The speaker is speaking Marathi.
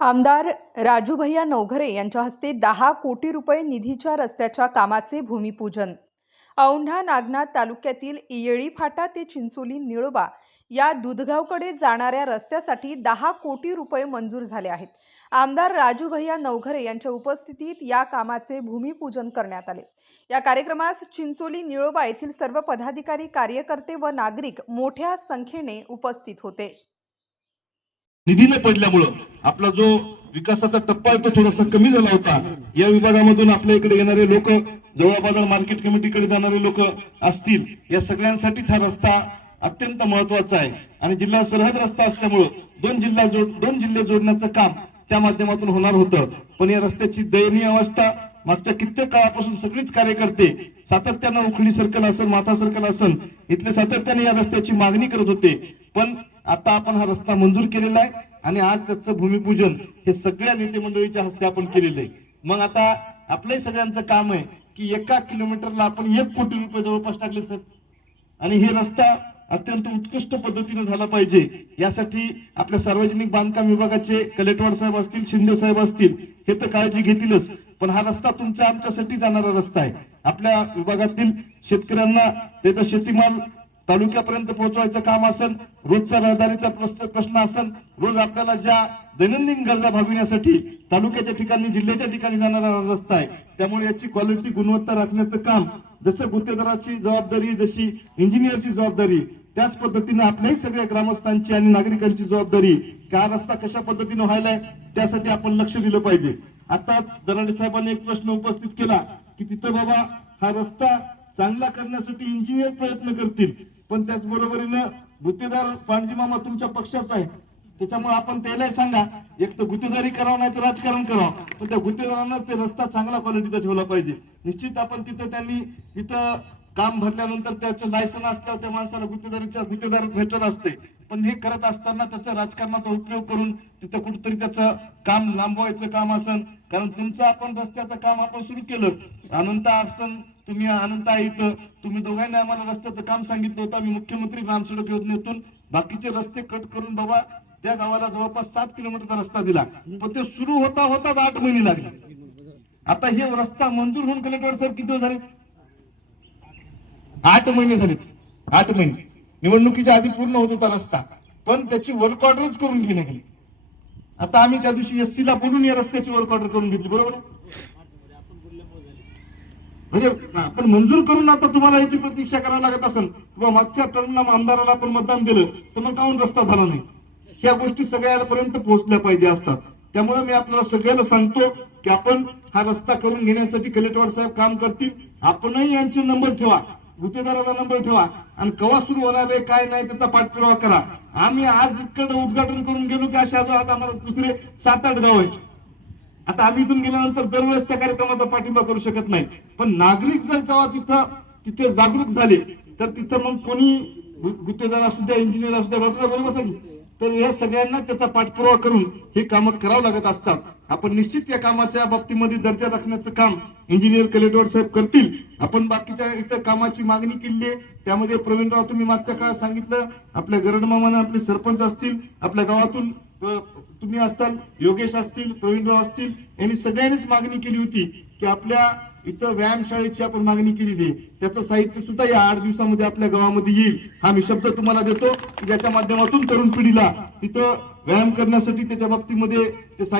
आमदार राजूभैया नवघरे यांच्या हस्ते दहा कोटी रुपये निधीच्या रस्त्याच्या कामाचे भूमिपूजन. औंढा नागनाथ तालुक्यातील इयळी फाटा ते चिंचोली निळोबा या दुधगावकडे जाणाऱ्या रस्त्यासाठी दहा कोटी रुपये मंजूर झाले आहेत. आमदार राजूभैया नवघरे यांच्या उपस्थितीत या कामाचे भूमिपूजन करण्यात आले. या कार्यक्रमास चिंचोली निळोबा येथील सर्व पदाधिकारी कार्यकर्ते व नागरिक मोठ्या संख्येने उपस्थित होते. निधी न पडल्यामुळं आपला जो विकासाचा टप्पा आहे तो थोडासा कमी झाला होता. या विभागामधून आपल्या इकडे येणारे लोक जवळ बाजार मार्केट कमिटीकडे जाणारे लोक असतील या सगळ्यांसाठीच हा रस्ता अत्यंत महत्त्वाचा आहे. आणि जिल्हा सरहद रस्ता असल्यामुळं दोन जिल्हा जोड दोन जिल्हे जोडण्याचं काम त्या माध्यमातून होणार होतं. पण या रस्त्याची दयनीय अवस्था मागच्या कित्येक काळापासून सगळीच कार्यकर्ते सातत्यानं उखळी सर्कल असेल माथा सर्कल असेल इथले सातत्याने या रस्त्याची मागणी करत होते. पण आता आपण हा रस्ता मंजूर केलेला आहे आणि आज त्याचं भूमिपूजन हे सगळ्या नेते मंडळीच्या हस्ते आपण केलेलं आहे. मग आता आपलंही सगळ्यांचं काम आहे की एका किलोमीटरला आपण एक कोटी रुपये जवळपास टाकले सर. आणि हे रस्ता अत्यंत उत्कृष्ट पद्धतीने झाला पाहिजे. यासाठी आपल्या सार्वजनिक बांधकाम विभागाचे कलेक्टर साहेब असतील शिंदे साहेब असतील हे तर काळजी घेतीलच. पण हा रस्ता तुमचा आमच्यासाठी जाणारा रस्ता आहे. आपल्या विभागातील शेतकऱ्यांना त्याचा शेतीमाल तालुक्यापर्यंत पोहोचवायचं काम असेल रोजचा रहदारीचा प्रश्न प्रश्न असेल रोज आपल्याला ज्या दैनंदिन गरजा भागविण्यासाठी तालुक्याच्या ठिकाणी जिल्ह्याच्या ठिकाणी जाणारा रस्ता आहे त्यामुळे याची क्वालिटी गुणवत्ता राखण्याचं काम जसं गुत्तेदाराची जबाबदारी जशी इंजिनियरची जबाबदारी त्याच पद्धतीने आपल्याही सगळ्या ग्रामस्थांची आणि नागरिकांची जबाबदारी की हा रस्ता कशा पद्धतीने व्हायलाय त्यासाठी आपण लक्ष दिलं पाहिजे. आताच दराडे साहेबांनी एक प्रश्न उपस्थित केला की तिथं बाबा हा रस्ता चांगला करण्यासाठी इंजिनियर प्रयत्न करतील. पण त्याचबरोबरीनं गुत्तेदार पांडजी मामा तुमच्या पक्षाचा आहे. त्याच्यामुळे आपण त्यालाही सांगा एक तर गुत्तेदारी करावं नाही तर राजकारण करावं. पण त्या गुत्तेदारांना ते रस्ता चांगला क्वालिटीचा ठेवला पाहिजे. निश्चित आपण तिथं त्यांनी तिथं काम भरल्यानंतर त्याचं लायसन असल्यावर त्या माणसाला गुत्तेदारीच्या गुत्तेदार भेटत असते. पण हे करत असताना त्याचा राजकारणाचा उपयोग करून तिथं कुठेतरी त्याचं काम लांबवायचं काम असं कारण तुमचं आपण रस्त्याचं काम आपण सुरू केलं. अनंत आसन तुम्ही अनंत इथं. तुम्ही दोघांनी आम्हाला रस्त्याचं काम सांगितलं होतं. आम्ही मुख्यमंत्री ग्राम सडक योजनेतून बाकीचे रस्ते कट करून बाबा त्या गावाला जवळपास सात किलोमीटरचा रस्ता दिला. पण ते सुरू होता होताच आठ महिने लागले. आता हे रस्ता मंजूर होऊन कलेक्टर साहेब किती झाले? आठ महिने झालेत. आठ महिने. निवडणुकीच्या आधी पूर्ण होत होता रस्ता. पण त्याची वर्क ऑर्डरच करून घेणे गेली आता आम्ही त्या दिवशी एससी ला बोलून या रस्त्याची वर्क ऑर्डर करून घेतली बरोबर म्हणजे आपण मंजूर करून आता तुम्हाला याची प्रतीक्षा करावी लागत असेल किंवा मागच्या टर्मला आमदाराला आपण मतदान दिलं तर मग काहून रस्ता झाला नाही? ह्या गोष्टी सगळ्यापर्यंत पोहोचल्या पाहिजे असतात. त्यामुळे मी आपल्याला सगळ्याला सांगतो की आपण हा रस्ता करून घेण्यासाठी कलेक्टर साहेब काम करतील. आपणही यांचे नंबर ठेवा. गुत्तेदाराचा नंबर ठेवा. आणि कवा सुरू होणार आहे काय नाही त्याचा पाठपुरावा करा. आम्ही आज इकडे उद्घाटन करून गेलो की अशा जो आता आम्हाला दुसरे सात आठ गाव आहेत. आता आम्ही इथून गेल्यानंतर दरवेळेस त्या कार्यक्रमाचा पाठिंबा करू शकत नाही. पण नागरिक जर जेव्हा तिथं तिथे जागरूक झाले तर तिथं मग कोणी गुत्तेदार असू द्या इंजिनियर असू द्या डॉक्टर बरोबर सांगितलं. तर या सगळ्यांना त्याचा पाठपुरावा करून हे कामं करावं लागत असतात. आपण निश्चित या कामाच्या बाबतीमध्ये दर्जा राखण्याचं काम इंजिनियर कलेक्टर साहेब करतील. आपण बाकीच्या इतर कामाची मागणी केली आहे. त्यामध्ये प्रवीणराव तुम्ही मागच्या काळात सांगितलं आपल्या गरडमामानं आपले सरपंच असतील आपल्या गावातून तुम्ही असताल योगेश असतील प्रवीणराव असतील यांनी सगळ्यांनीच मागणी केली होती की आपल्या इथं व्यायामशाळेची आपण मागणी केलेली आहे. त्याचं साहित्य सुद्धा या आठ दिवसामध्ये आपल्या गावामध्ये येईल. हा मी शब्द तुम्हाला देतो ज्याच्या माध्यमातून तरुण पिढीला तिथं व्यायाम करण्यासाठी त्याच्या बाबतीमध्ये ते साहित्य